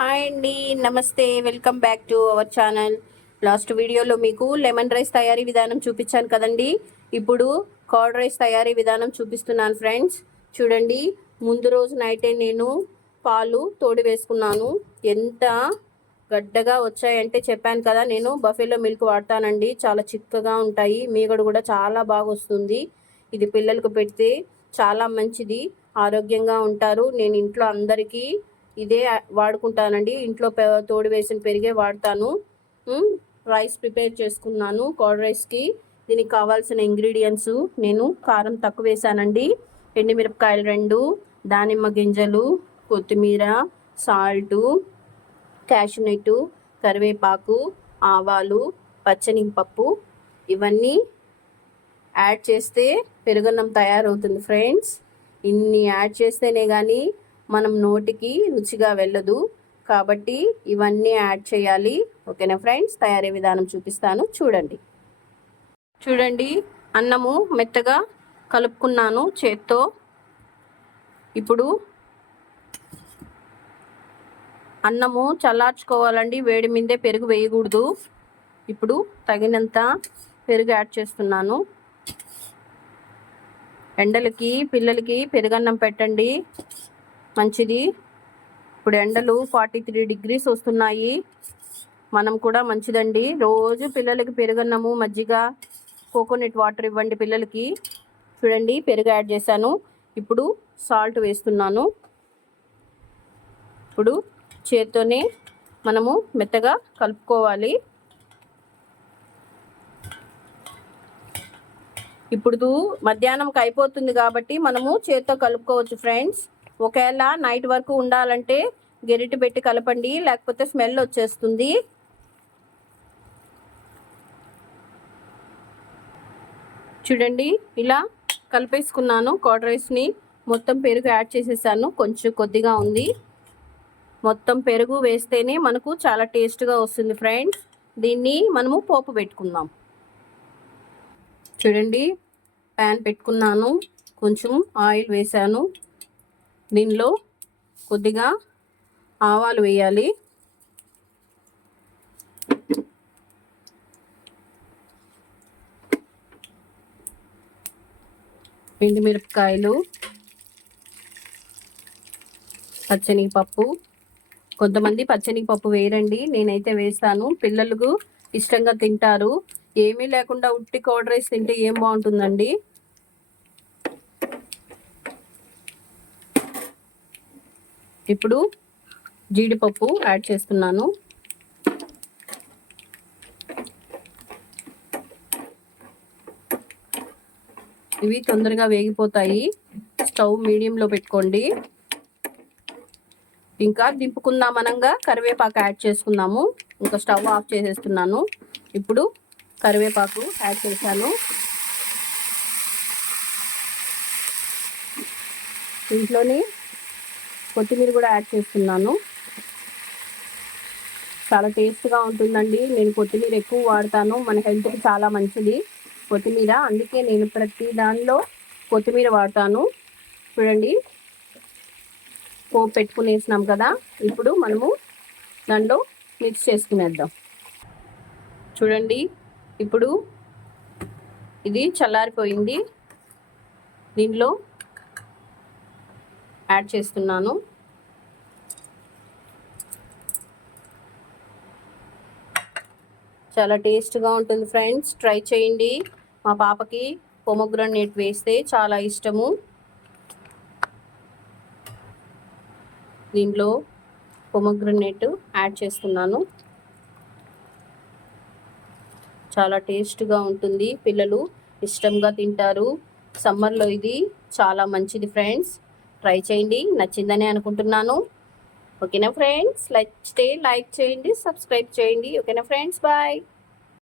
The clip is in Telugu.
హాయ్ అండి, నమస్తే. Welcome back to our channel. Last వీడియోలో మీకు లెమన్ రైస్ తయారీ విధానం చూపించాను కదండి. ఇప్పుడు కర్డ్ రైస్ తయారీ విధానం చూపిస్తున్నాను ఫ్రెండ్స్. చూడండి, ముందు రోజు నైటే నేను పాలు తోడి వేసుకున్నాను. ఎంత గడ్డగా వచ్చాయంటే చెప్పాను కదా, నేను బఫెలో మిల్క్ వాడతానండి. చాలా చిక్కగా ఉంటాయి, మీగడ కూడా చాలా బాగా వస్తుంది. ఇది పిల్లలకు పెడితే చాలా మంచిది, ఆరోగ్యంగా ఉంటారు. నేను ఇంట్లో అందరికీ ఇదే వాడుకుంటానండి. ఇంట్లో తోడు వేసిన పెరిగే వాడతాను. రైస్ ప్రిపేర్ చేసుకున్నాను కర్డ్ రైస్కి. దీనికి కావాల్సిన ఇంగ్రీడియంట్స్, నేను కారం తక్కువ వేసానండి. ఎండుమిరపకాయలు 2, దానిమ్మ గింజలు, కొత్తిమీర, సాల్టు, క్యాషూనట్, కరివేపాకు, ఆవాలు, పచ్చనిపప్పు, ఇవన్నీ యాడ్ చేస్తే పెరుగన్నం తయారవుతుంది ఫ్రెండ్స్. ఇన్ని యాడ్ చేస్తేనే కానీ మనం నోటికి రుచిగా వెళ్ళదు, కాబట్టి ఇవన్నీ యాడ్ చేయాలి. ఓకేనా ఫ్రెండ్స్, తయారీ విధానం చూపిస్తాను చూడండి. అన్నము మెత్తగా కలుపుకున్నాను చేత్తో. ఇప్పుడు అన్నము చల్లార్చుకోవాలండి, వేడి మీదే పెరుగు వేయకూడదు. ఇప్పుడు తగినంత పెరుగు యాడ్ చేస్తున్నాను. ఎండలకి పిల్లలకి పెరుగన్నం పెట్టండి, మంచిది. ఇప్పుడు ఎండలు 43 degrees వస్తున్నాయి. మనం కూడా మంచిదండి, రోజు పిల్లలకి పెరుగన్నము, మజ్జిగ, కోకోనట్ వాటర్ ఇవ్వండి పిల్లలకి. చూడండి, పెరుగు యాడ్ చేశాను. ఇప్పుడు సాల్ట్ వేస్తున్నాను. ఇప్పుడు చేత్తోనే మనము మెత్తగా కలుపుకోవాలి. ఇప్పుడు మధ్యాహ్నంకి అయిపోతుంది కాబట్టి మనము చేత్తో కలుపుకోవచ్చు ఫ్రెండ్స్. ఒకవేళ నైట్ వరకు ఉండాలంటే గెరిటి పెట్టి కలపండి, లేకపోతే స్మెల్ వచ్చేస్తుంది. చూడండి, ఇలా కలిపేసుకున్నాను కర్డ్ రైస్ని. మొత్తం పెరుగు యాడ్ చేసేసాను, కొంచెం కొద్దిగా ఉంది. మొత్తం పెరుగు వేస్తేనే మనకు చాలా టేస్ట్గా వస్తుంది ఫ్రెండ్స్. దీన్ని మనము పోపు పెట్టుకుందాం. చూడండి, ప్యాన్ పెట్టుకున్నాను, కొంచెం ఆయిల్ వేసాను. దీనిలో కొద్దిగా ఆవాలు వేయాలి. ఎండుమిరపకాయలు, పచ్చనిపప్పు. కొంతమంది పచ్చనిపప్పు వేయరండి, నేనైతే వేస్తాను. పిల్లలకు ఇష్టంగా తింటారు. ఏమీ లేకుండా ఉట్టి కర్డ్ రైస్ తింటే ఏం బాగుంటుందండి. ఇప్పుడు జీడిపప్పు యాడ్ చేస్తున్నాను. ఇవి తొందరగా వేగిపోతాయి, స్టవ్ మీడియంలో పెట్టుకోండి. ఇంకా దింపుకుందాం అనంగా కరివేపాకు యాడ్ చేసుకుందాము. ఇంకా స్టవ్ ఆఫ్ చేసేస్తున్నాను. ఇప్పుడు కరివేపాకు యాడ్ చేశాను. ఇంట్లోనే కొత్తిమీర కూడా యాడ్ చేస్తున్నాను. చాలా టేస్ట్గా ఉంటుందండి. నేను కొత్తిమీర ఎక్కువ వాడతాను, మన హెల్త్కి చాలా మంచిది కొత్తిమీర, అందుకే నేను ప్రతి దానిలో కొత్తిమీర వాడతాను. చూడండి, పోపు పెట్టుకునేసినాం కదా, ఇప్పుడు మనము దాంట్లో మిక్స్ చేసుకునేద్దాం. చూడండి, ఇప్పుడు ఇది చల్లారిపోయింది. దీనిలో యాడ్ చేస్తున్నాను. చాలా టేస్ట్గా ఉంటుంది ఫ్రెండ్స్, ట్రై చేయండి. మా పాపకి పొమోగ్రానేట్ వేస్తే చాలా ఇష్టము. దీంట్లో పొమోగ్రానేట్ యాడ్ చేస్తున్నాను. చాలా టేస్ట్గా ఉంటుంది, పిల్లలు ఇష్టంగా తింటారు. సమ్మర్లో ఇది చాలా మంచిది ఫ్రెండ్స్, ట్రై చేయండి. నచ్చిందని అనుకుంటున్నాను. ఓకేనా ఫ్రెండ్స్, లైక్ చేయండి, సబ్స్క్రైబ్ చేయండి. ఓకేనా ఫ్రెండ్స్, బాయ్.